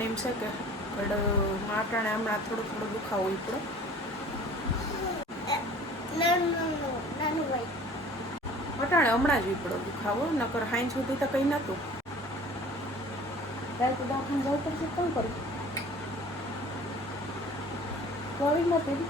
મને એમ છે કે માટાણે હમણાં થોડો થોડો દુખાવો પડો અટાણે હમણાં જ વિપડો દુખાવો નકર હાઈ સુધી તો કંઈ નહોતું ત્યારે તો દવાખાને જવું પડશે કોણ કરું ગોળી નથી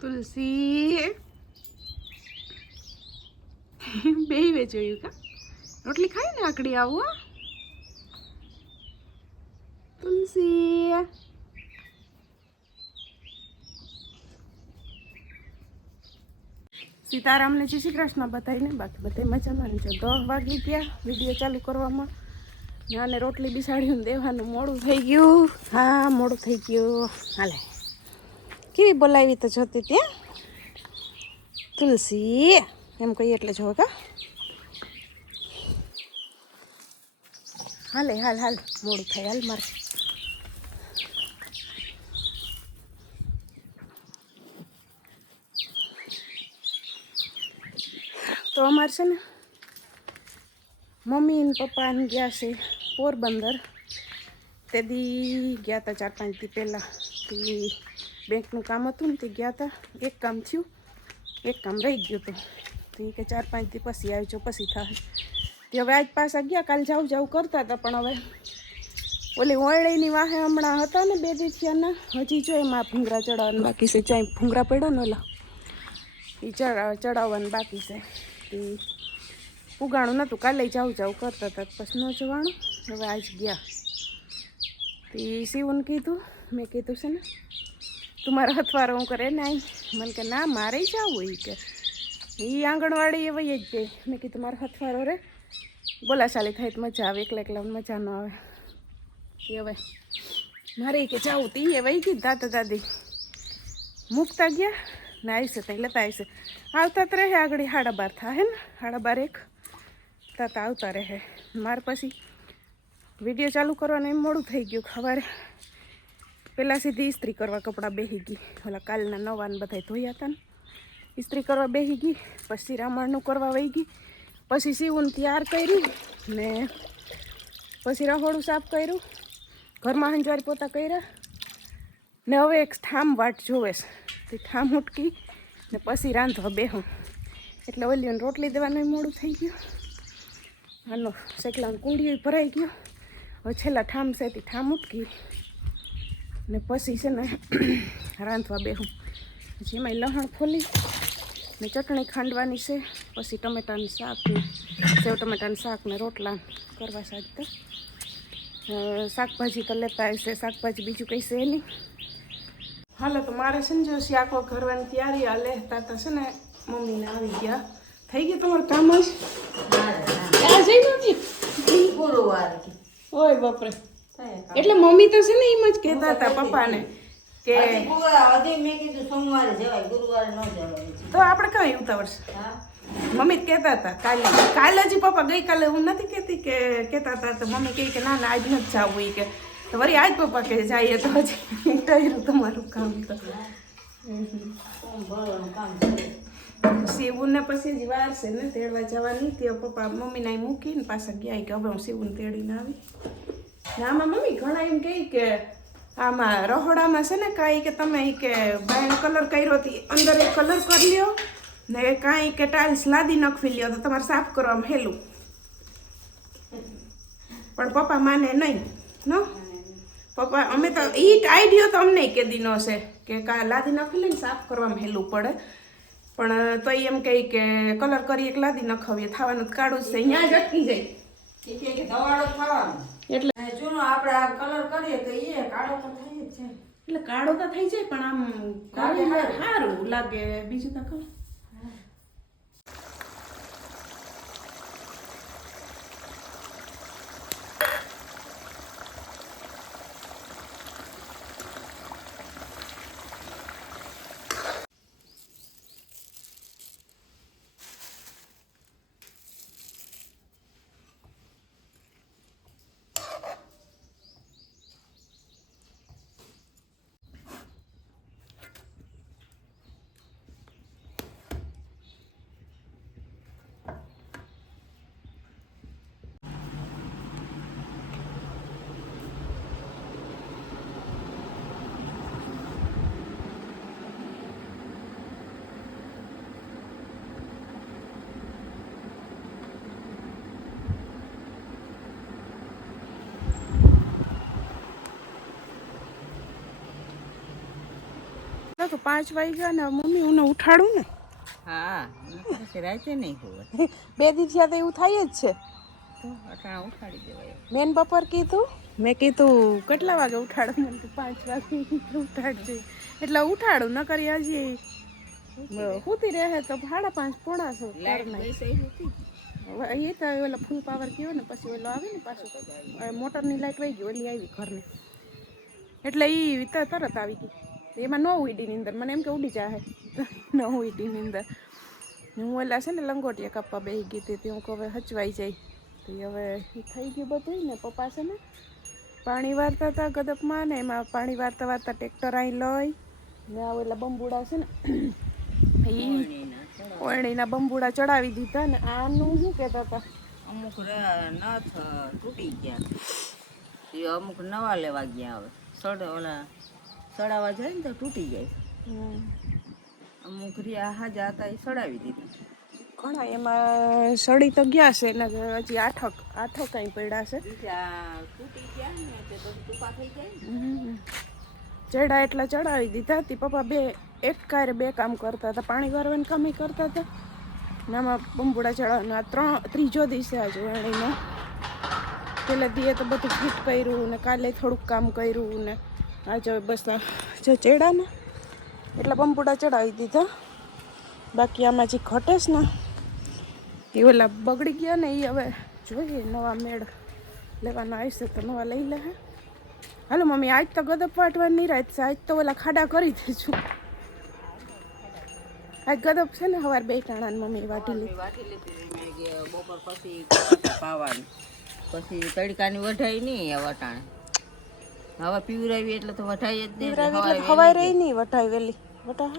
તુલસી બે જોયું કા રોટલી ખાઈ ને આકડી આવું તુલસી સીતારામને જય શ્રી કૃષ્ણ બધાને બાકી બધા મજામાં છે 10 વાગી ગયા વિડીયો ચાલુ કરવામાં નાને રોટલી બિસાડીને દેવાનું મોડું થઈ ગયું હા મોડું થઈ ગયું હાલે કેવી બોલાવી તો જોતી ત્યાં તુલસી એમ કહીએ એટલે જો કા હાલે હાલ હાલ મોડું થાય હાલ મારે તો અમારે છે ને મમ્મી ને પપ્પા ને ગયા છે પોરબંદર તે દી ગયા હતા 4-5 દી પહેલાં તે બેંકનું કામ હતું ને તે ગયા હતા એક કામ થયું એક કામ રહી ગયું હતું તો કે 4-5 દી પછી આવજો પછી થાય તે હવે આજ પાછા ગયા કાલે જાવું કરતા હતા પણ હવે ઓલી ઓળીની વાહે હમણાં હતા ને 2 દી થયાના હજી જો એમાં ભૂંગરા ચડાવવાનું બાકી છે ચાઈ ભૂંગરા પડ્યા ને ઓલા એ ચડાવવાનું બાકી છે તે ઉગાણું નહોતું કાલે જાવું કરતા હતા પછી ન જવાનું હવે આજ ગયા તે શિવને કીધું મેં કીધું છે ને તું મારા હથવારો હું કરે ને આવી મને કે ના મારે જવું એ કે એ આંગણવાડી એ વહી જ ગઈ મેં કીધું મારા હથવારો રે બોલાચાલી થાય તો મજા આવે એકલા મજા ન આવે કે હવે મારે કે જાવું તો એ વહી ગઈ દાદા દાદી મૂકતા ગયા ને આવશે ત્યાં લેતા આવશે આવતા તો રહે આગળ 12:30 થાય ને 12:30 તાતા આવતા રહે મારે પછી વિડીયો ચાલુ કરવાનું એમ મોડું થઈ ગયું સવારે પહેલાં સીધી ઇસ્ત્રી કરવા કપડાં બેસી ગઈ ઓલા કાલના નવાને બધા ધોયા હતા ને ઇસ્ત્રી કરવા બેસી ગઈ પછી રામણનું કરવા વહી ગઈ પછી સીવું તૈયાર કર્યું ને પછી રહોડું સાફ કર્યું ઘરમાં હંજવારી પોતા કર્યા ને હવે એક ઠામ વાટ જોવે છે તે ઠામ ઉટકી ને પછી રાંધવા બેહું એટલે ઓલીઓને રોટલી દેવાનું મોડું થઈ ગયું આનો શેકલાનું કુંડીઓ ભરાઈ ગયો હવે છેલ્લા ઠામ છે તે ઠામ ઉટકી ને પછી છે ને રાંધવા બેહું પછી એમાં લસણ ફોલી ને ચટણી ખાંડવાની છે પછી ટમેટાનું શાક સેવ ટમેટાનું શાક ને રોટલા કરવા સાજતા શાકભાજી તો લેતા આવશે શાકભાજી બીજું કંઈ છે નહીં હાલો તો મારે છે ને જો શાકો કરવાની તૈયારી હાલે તાતા છે ને મમ્મીને આવી ગયા થઈ ગયું તમારું કામ જ આ જઈ નથી ગુરુવાર ઓય બાપરે એટલે મમ્મી તો છે ને એમ જ કહેતા હતા પપ્પાને કે મેં કીધું સોમવારે જવાય ગુરુવારે ન જવાય તો આપણે કઈ ઉતાવળ છે મમ્મી જ કહેતા હતા કાલે હજી પપ્પા ગઈકાલે હું નથી કહેતી કે કહેતા હતા તો મમ્મી કહે કે ના ના આજ નથી જવું એ કે તો વળી આજ પપ્પા કે જઈએ તો હજી કર્યું તમારું કામ તો શિવને પછી હજી વાર છે ને તેડવા જવાની તે પપ્પા મમ્મીને અહીં મૂકીને પાછા ગયા કે હવે હું શિવને તેડીને આવી ને આમાં મમ્મી ઘણા એમ કહે કે આમાં રહોડામાં છે ને કાંઈ કે તમે કે બાયણ કલર કર્યો હતી અંદર એક કલર કરી લ્યો ને કાંઈ કે ટાઇલ્સ લાદી નખવી લ્યો તો તમારે સાફ કરવામાં હેલું પણ પપ્પા માને નહીં નો પપ્પા અમે તો એ આઈડિયો તો અમને કેદીનો છે કે લાદી નખવી લઈને સાફ કરવામાં હેલું પડે પણ તો એમ કહે કે કલર કરી એક લાદી નખાવીએ થવાનું કાળું છે અહીંયા જ અટકી જાય ધવાડો થવાનો એટલે અને ચૂનો આપણે આ કલર કરીએ તો એ કાળો તો થઈ જ છે. એટલે કાળો તો થઈ જાય પણ આમ લાગે સારું. સારું લાગે બીજું તો કહું તો 5 વાગ્યા ને મમ્મી હું ઉઠાડું ને હા પછી રાતે નહીં હોય 2 દિવસ તો એવું થાય જ છે તો અટાણા ઉઠાડી દેવાય. મેન બપોર કીધું મેં કીધું કેટલા વાગે ઉઠાડું મને 5 વાગે ઉઠાડજે એટલે ઉઠાડું ન કરી હજી સુતી રહે તો 5:30 પોણા છો એ તો ઓલા ફૂલ પાવર કયો ને પછી ઓલો આવે ને પાછું મોટરની લાઈટ વહી ગઈ ઓલી આવી ઘરની એટલે એ તરત આવી ગઈ એમાં ન ઉડી ની અંદર મને એમ કે ઉડી જાય ન ઉડી ની અંદર હું ઓલા છે ને લંગોટિયા કાપવા બેસી ગઈ હતી હું હવે હચવાઈ જાય તો હવે એ થઈ ગયું બધું ને પપ્પા છે ને પાણી વારતા હતા ગદપમાં ને એમાં પાણી વારતા વારતા ટ્રેક્ટર અહીં લઈ ને આ ઓલા બંબુડા છે ને એ ઓળણીના બંબુડા ચડાવી દીધા ને આનું શું કહેતા હતા અમુક નથ તૂટી ગયા એ અમુક નવા લેવા ગયા હવે ઓલા સડાવા જાય ને તો તૂટી જાય. અમુક રિયા હાજા હતા એ સડાવી દીધા ઘણા એમાં સડી તો ગયા છે ને હજી આઠક કઈ પડ્યા છે તૂટી ગયા ને તે પછી ટૂંકા થઈ જાય. ચડા એટલા ચડાવી દીધા હતી પપ્પા એક કારે 2 કામ કરતા હતા પાણી વારવાનું કામ કરતા હતા ને આમાં બંબુડા ચડાવવાના ત્રીજો દિવસે આ જોવાણીનો પેલા દીએ તો બધું ફિટ કર્યું ને કાલે થોડુંક કામ કર્યું ને આજે બસ જો ચેડા ને એટલે બંબુડા ચડાવી દીધા બાકી આમાં જે ઘટેશ ને એ ઓલા બગડી ગયા ને એ હવે જોઈએ નવા મેળ લેવાના આવશે તો નવા લઈ લે. હાલો મમ્મી આજ તો ગદપ વાટવાની રાત છે આજ તો ઓલા ખાડા કરી દઈશું આજ ગદપ છે ને સવાર 2 ટાણા મમ્મી વાટી લીધી બપોર પછી પાવાની પછી તડકાની વઢાઈ નહીં આ વટાણે હવે પીવરાવી એટલે તો વઢાઈ જ દે હવાય રહી નહીં વટાઈ વેલી વટા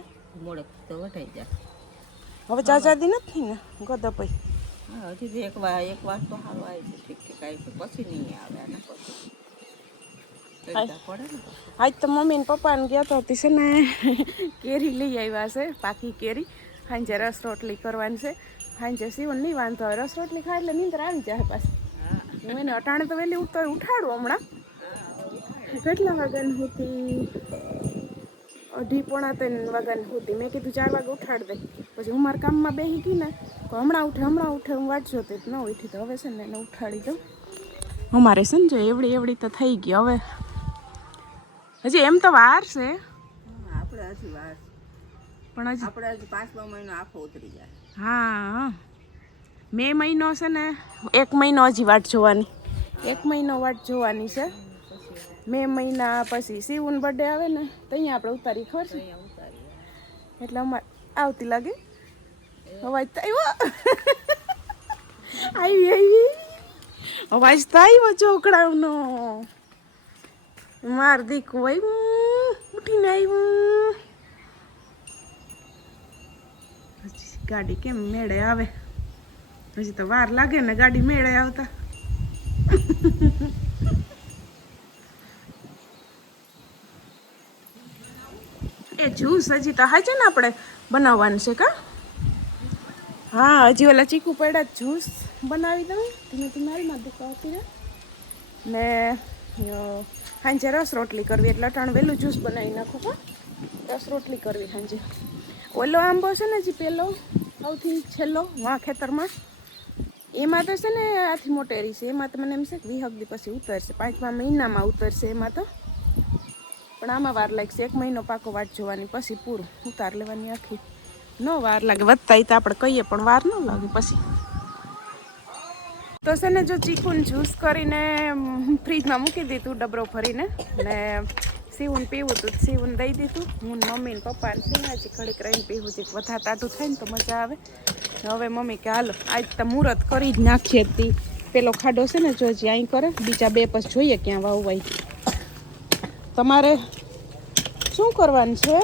મોડે તો વઢાઈ જાય. હવે ચાચાદી નથી ને ગદપ હા હજી તો એક વાર તો સારું આવી છે ઠીક ઠીક આવી પછી નહીં આવે આના પછી પડે ને આજ તો મમ્મી ને પપ્પા ને ગયા તો છે ને કેરી લઈ આવ્યા છે પાકી કેરી સાંજે રસ રોટલી કરવાની છે સાંજે સીવન નહીં વાંધો હોય રસ રોટલી ખાય એટલે નીંદર આવી જાય પાછી હું એને અટાણે તો વહેલી ઉઠાડું હમણાં કેટલા વાગ્યાની હતી 2:30 વાગ્યાની હતી મેં કીધું 4 વાગે ઉઠાડ દે પછી હું મારા કામમાં બેસી ગઈ ને તો હમણાં ઉઠે હું વાંચજો તે ન ઉઠી તો હવે છે ને એને ઉઠાડી દઉં અમારે સમજો એવડી તો થઈ ગઈ હવે હજી એમ તો વાર છે આપણે હજી વાર પણ હજી આપણે હજી 5મો મહિનો આખો ઉતરી જાય. હા મે મહિનો છે ને 1 મહિનો હજી વાટ જોવાની 1 મહિનો વાટ જોવાની છે મે મહિના પછી શિવન બર્થડે આવે ને તો અહીંયા આપણે ઉતારી ખબર છે એટલે અમારે આવતી લાગે અવાજ તો આવી અવાજ તો આવ્યો ચોકડાનો માર દીકું આવ્યું ઉઠીને આવ્યું ગાડી કેમ મેળે આવે હજી તો વાર લાગે ને ગાડી મેળે આવતા એ જ્યુસ હજી તો હા છે ને આપણે બનાવવાનું છે કા હા હજી ઓલા ચીકુ પડ્યા જ્યુસ બનાવી દઉં ધીમે ધીમે હાલમાં દુખાવતી રહે ને સાંજે રસ રોટલી કરવી એટલે અટાણ વહેલું જ્યુસ બનાવી નાખું કા રસ રોટલી કરવી સાંજે ઓલો આંબો છે ને હજી પેલો સૌથી છેલ્લો વાં ખેતરમાં એમાં તો છે ને આથી મોટેરી છે, એમાં તો મને એમ છે કે 20 દી પછી ઉતરશે, 5મા મહિનામાં ઉતરશે એમાં તો. પણ આમાં વાર લાગશે, 1 મહિનો પાકો વાટ જોવાની, પછી પૂરું ઉતાર લેવાની આખી. ન વાર લાગે, વધતા તો આપણે કહીએ પણ વાર ન લાગે પછી. તો છે ને જો ચીકુન જ્યુસ કરીને ફ્રીજમાં મૂકી દીધું ડબરો ભરીને, ને સીવું પીવું હતું, સીવું દઈ દીધું. હું મમ્મી ને પપ્પા ને સિંહાજી ઘડીક રહીને પીવું છે, વધારે ટાઢું થાય ને તો મજા આવે. હવે મમ્મી કે હાલો આજ તો મુહૂર્ત કરી જ નાખીએ તી. પેલો ખાડો છે ને જો હજી અહીં કરે, બીજા 2 પછી જોઈએ ક્યાં વાવવાય. તમારે શું કરવાનું છે?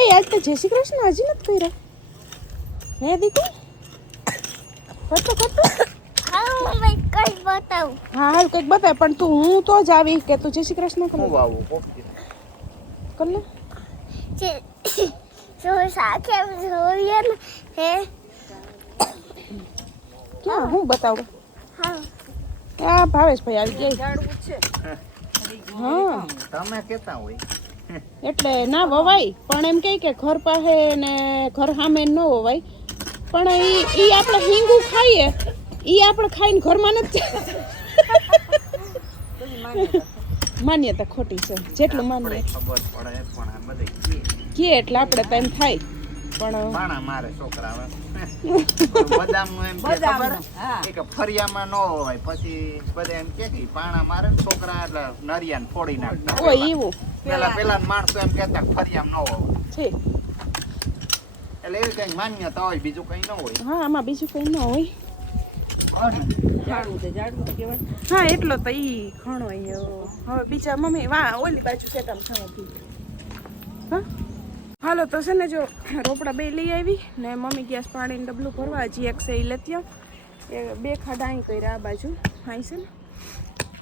એ આજ તો જય શ્રી કૃષ્ણ હજી નથી કર્યા હે દીકુ? કરતો હા હાલ કંઈક બતાય, પણ તું હું તો જ આવી કે તું જય શ્રી કૃષ્ણ કર ને. ક્યાં હું બતાવું? હા ભાવેશભાઈ આવી ગયા. હા તમે કેતા હોય એટલે ના વવાય, પણ એમ કે ઘર પાસે ને ઘર સામે ન વવાય, પણ ઈ આપણે હિંગું ખાઈએ, ઈ આપણે ખાઈને ઘરમાં નથી. માન્યતા ખોટી છે, જેટલું માનીએ ખબર પડે પણ આ બધે કે એટલે આપણે તો એમ થાય. પણ બાણા મારે છોકરા બદામ નું એમ કે ખબર કે ફરિયામાં ન હોય, પછી બધા એમ કે પાણા મારે છોકરા એટલે નરિયાને ફોડી નાખતા હોય એવું પેલા માણસો એમ કેતા ફરિયામાં ન હોય છે. એટલે એવી કઈ માન્યતા હોય, બીજું કઈ ન હોય. હા આમાં બીજું કઈ ન હોય. હા એટલો તો ઈ ઘણો. હવે બીજા મમ્મી વા ઓલી બાજુ સેટામ ખાવા. હા હાલો તો છે ને જો રોપડા 2 લઈ આવી ને મમ્મી ગેસ પાણીને ડબલું ભરવા, હજી એક છે એ લેતી આવ. 2 ખાડા અહીં કર્યા આ બાજુ, અહીં છે ને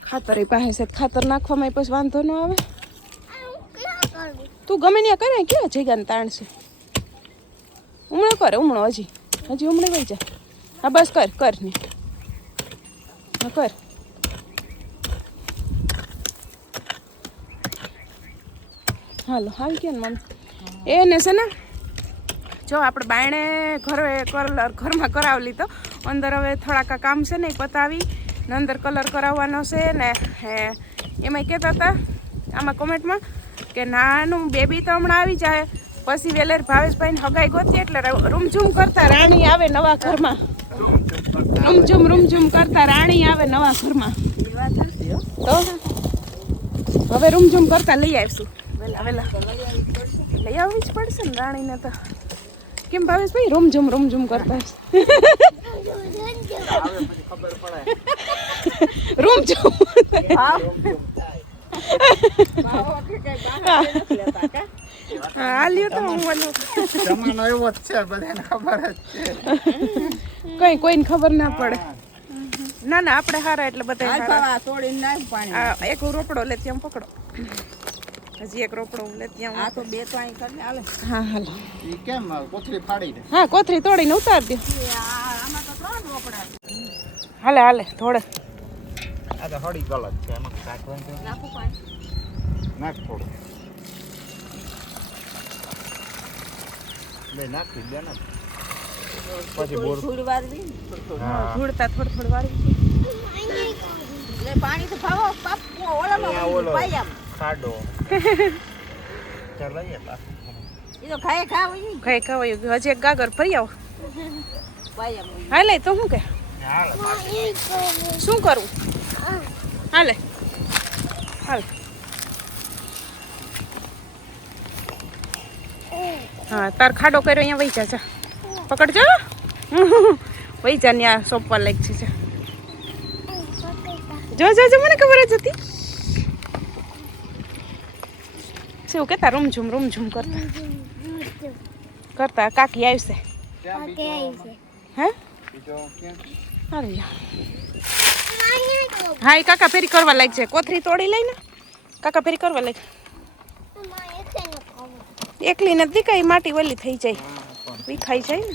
ખાતર પાસે છે, ખાતર નાખવામાં પછી વાંધો ન આવે. તું ગમે ત્યાં કરે કેવા જગ્યાને તાણ છે. ઉમણો કરે ઉમણો, હજી ઉમણે વહી જા. હા બસ કર ને હા કર. હાલો આવી ગયા ને મમ્મી. એને છે ને જો આપણે બાયણે ઘરમાં કરાવી લીધો, અંદર હવે થોડાક કામ છે ને એ પતાવી ને અંદર કલર કરાવવાનો છે ને. એમાં કહેતા હતા આમાં કોમેન્ટમાં કે નાનું બેબી તો હમણાં આવી જાય, પછી વેલેર ભાવેશભાઈને હગાઈ ગોતી એટલે રૂમઝૂમ કરતા રાણી આવે નવા ઘરમાં. રૂમઝૂમ કરતા રાણી આવે નવા ઘરમાં. તો હવે રૂમઝૂમ કરતા લઈ આવીશું વેલા લઈ આવવી જ પડશે ને રાણીને તો. કેમ ભાવેશભાઈ રૂમઝૂમ કરતા ખબર પડે રૂમઝૂમ હાલ્યો તો હું ઓલું જમાનો એવો જ છે, બધાને ખબર જ છે. કોઈને ખબર ના પડે. ના આપણે હારા એટલે બધા એક રોપડો લેતી આમ પકડો, હજી એક રોપડો લેતી આમ. આ તો 2 તો અહીં કરીને હાલે. હા હાલો. ઈ કેમ કોથળી ફાડી દે? હા કોથળી તોડીને ઉતાર દે. આમાં તો 3 રોપડા હાલે થોડે. આ તો હળી ગલત છે, એમાં કાઢવાનું નાખું પાણી. નાખ થોડું બે નાખી દે ને પછી બોર ધૂળ વારવી. ધૂળતા થોડી વાળી એટલે પાણી તો ભાવો પાપ ઓલામાં પાયામ ખાડો ચાલ લઈએ બા. એ તો ખાય ખાવાયું હજી એક ગાગર ભરી આવો. પાયામ હાલે તો શું કે હાલ શું કરવું? હાલે હા તાર ખાડો કર્યો અહીંયા વહી જા પકડજો. વહી જા ત્યાં સોંપવા લાગ છે. જો મને ખબર જ હતી. શું કેતા રૂમઝૂમ કરતા કાકી આવશે. હે હા એ કાકા ફેરી કરવા લાગ છે. કોથરી તોડી લઈને કાકા ફેરી કરવા લાગ. એકલી નથી કઈ માટી ઓલી થઈ જાય, વિખાઈ જાય ને.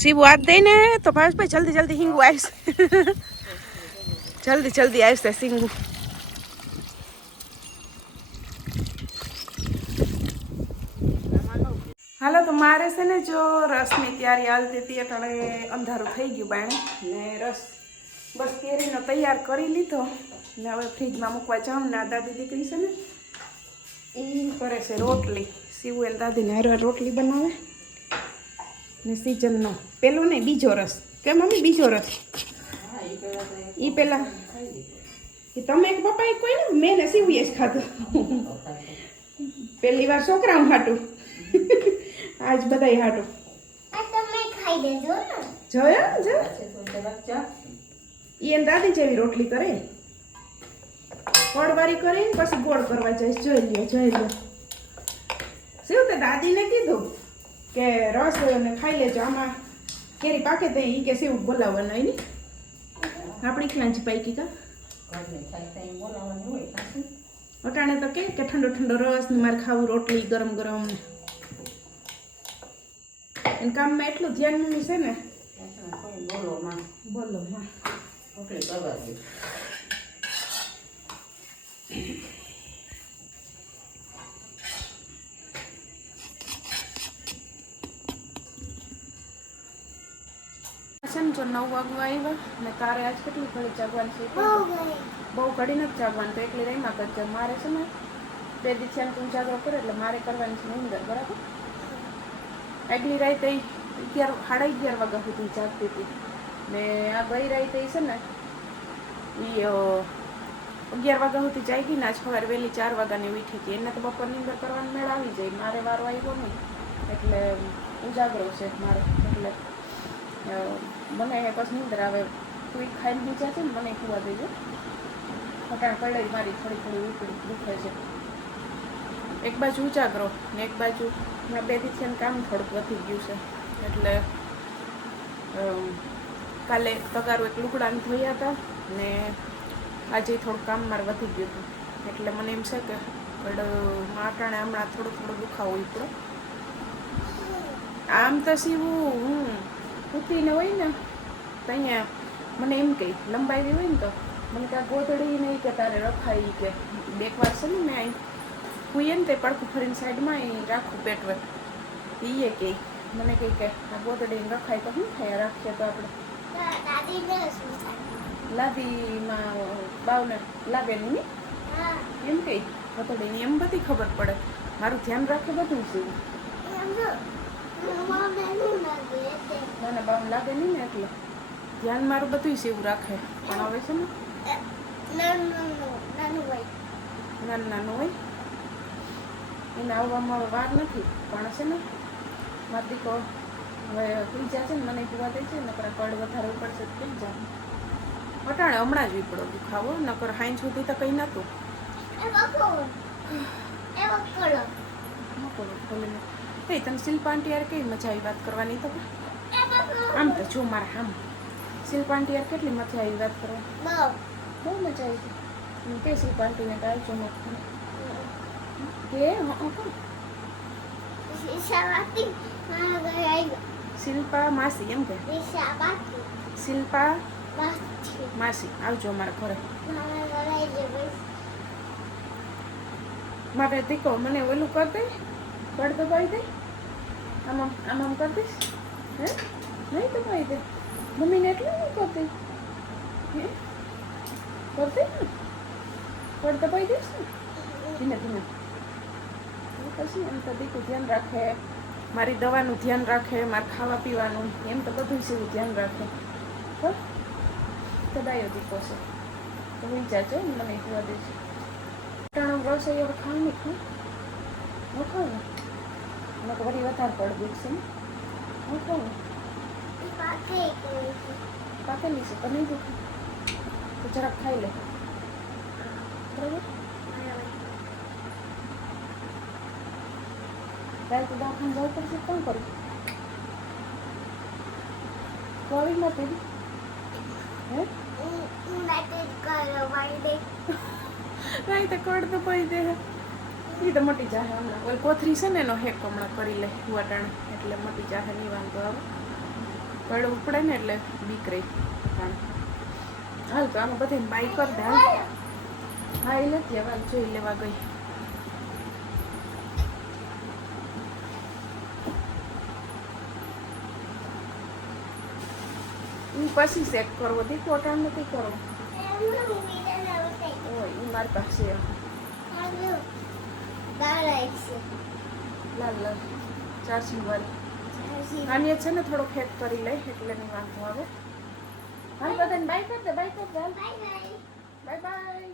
શિવું હાથ દઈને તો ભાવેશભાઈ જલ્દી જલ્દી હિંગુ આવીશ. જલ્દી જલ્દી આવીશ તે સિંગુ. હાલો તો મારે છે ને જો રસની તૈયારી હાલતી હતી એટલે અંધારું થઈ ગયું બાણે ને રસ બસ કેરીનો તૈયાર કરી લીધો ને હવે ફ્રીજમાં મૂકવા જાઉં ને આ દાદી દીકરી છે ને એ કરે છે રોટલી. શિવું એને દાદીને હારવાર રોટલી બનાવે ને સિઝનનો પેલો નહીં બીજો રસ કે મમ્મી બીજો રસ એ પેલા એ તમે એક પપ્પા એક કોઈ ને મેં ને શિવુએ જ ખાધું. પહેલી વાર છોકરાઓ હાટું આજ બધાય હાટું જોયા જો ઈ એને દાદી જેવી રોટલી કરે પડવારી કરીને પછી ગોળ કરવા જાય. જોઈ લ્યો શું તે દાદીને કીધું કે રસ ને ખાઈ લેજો આમાં કેરી પાકે તો એ કે સેવ બોલાવવાનું હોય ને આપણી ક્લાંચી પાકી કા અટાણે તો કે ઠંડો ઠંડો રસ ને મારે ખાવું રોટલી ગરમ ગરમ ને એને કામમાં એટલું ધ્યાન નહીં છે ને બોલો હા જો 9 વાગવા આવ્યા ને તારે આજ કેટલી ઘડી જાગવાની છે? બહુ ઘડી નથી જાગવાનું તો એટલી રહીમાં કરજે. મારે છે ને 2 દિવસ તું જાગરો કરે એટલે મારે કરવાની છે નીંદર બરાબર. આગલી રાતે 11 સાડા 11 વાગ્યા સુધી જાગતી હતી ને આ ગઈ રાતે છે ને એ 11 વાગ્યા સુધી જાગી ને આજ સવારે વહેલી 4 વાગ્યાની ઉઠી હતી. એને તો બપોર નીંદર કરવાનો મેળ આવી જાય, મારે વારો આવ્યો નહીં એટલે ઉજાગરો છે મારે. એટલે મને પછી નીંદર આવે. તું ખાઈને બીજા છે ને મને ખુવા દેજો. ફટાણ પડે મારી થોડી થોડી ઉપડી દુખે છે. એક બાજુ ઉજાગરો ને એક બાજુ હમણાં 2 દિવસથી કામ થોડુંક વધી ગયું છે એટલે કાલે તગારું એક લુગડાને ધોયા હતા ને આજે થોડું કામ મારે વધી ગયું હતું એટલે મને એમ છે કે માટાણે હમણાં થોડું થોડું દુખાવો ઉપડો. આમ તો સીવું હું ઉઠીને હોય ને તો અહીંયા મને એમ કહી લંબાવી હોય ને તો મને કાં ગોદડી નહીં કે તારે રખાઈ કે બેકવાર છે ને મેં અહીં હુઈએ ને તે પડખું ફરીને સાઈડમાં એ રાખું પેટવે એ કહે મને કહે કે આ ગોદડીને રખાય તો શું થાય રાખીએ તો આપણે લાદીમાં બાવને લાવેલી ને એમ કહી ગોદડીની એમ બધી ખબર પડે. મારું ધ્યાન રાખે બધું છે નાના બાવ લાગે નહીં ને એટલે ધ્યાન મારું બધું સેવું રાખે. પણ હવે છે ને નાનું હોય એને આવવામાં વાર નથી પણ છે ને મારી દીકરો હવે પીજા છે ને મને પીવા દે છે નકર કડ વધારે ઉપડશે તો પીજા અટાણે હમણાં જ ઉપડો દુખાવો નકર હાઈન સુધી તો કંઈ નહોતું. તને શિલ્પાંટી યાર કેવી મજા આવી વાત કરવાની તો આમ તો જો મારા આમ શિલ્પાંટી યાર કેટલી મજા આવી વાત કરવા બહુ મજા આવી કે શિલ્પાંટીને ટાળ જો કે શિલ્પા માસી એમ કે શિલ્પા માસી આવજો અમારા ઘરે. મારે દીકરો મને ઓલું કરી દે કડ દબાવી દે આમ આમ આમ કરી દઈશ હે નહીં દબાવી દે મમ્મીને એટલું નહીં કરતી હે કરતી ને કડ દબાવી દઈશ ને ધીમે ધીમે પછી એમ તો દીકરું ધ્યાન રાખે, મારી દવાનું ધ્યાન રાખે, મારે ખાવા પીવાનું એમ તો બધું છે ધ્યાન રાખે. તો ડાયો દીકો છે તો વિચારજો મને ખવા દે છે. ટાણું રસોઈ હવે ખાવ નહીં ખાવ હું ખાવ ને મને તો વળી વધારે પડ દુખશે ને હું ખાવ ને પાકેલી છે તો નહીં દુખે તો જરાક ખાઈ લે બરાબર. તારે તો દવાખાને જવું પડશે કોણ કરું કોવિડ નથી હે તો કડ તો પડી દે એ તો મટી જાહે હમણાં ઓલ કોથરી છે ને એનો હેક હમણાં કરી લે વાટાણે એટલે મટી જાહે નહીં વાંધો આવે. ગળું ઉપડે ને એટલે બીક રહી પણ હાલ તો આમાં બધે બાઈ કરી દે હાલ. હા એ નથી હવે હાલ જોઈ લેવા ગઈ. ઈ પછી ચેક કરવો તી ફોટા નથી કરવો. ઓય ઈ મારી પાસે લાલ લાલ ચાર્જિંગ વાળી આને છે ને થોડો હેક કરી લઈ એટલે નહીં વાંધો આવે. હાલ બધાને બાય કર દે હાલ. Bye bye.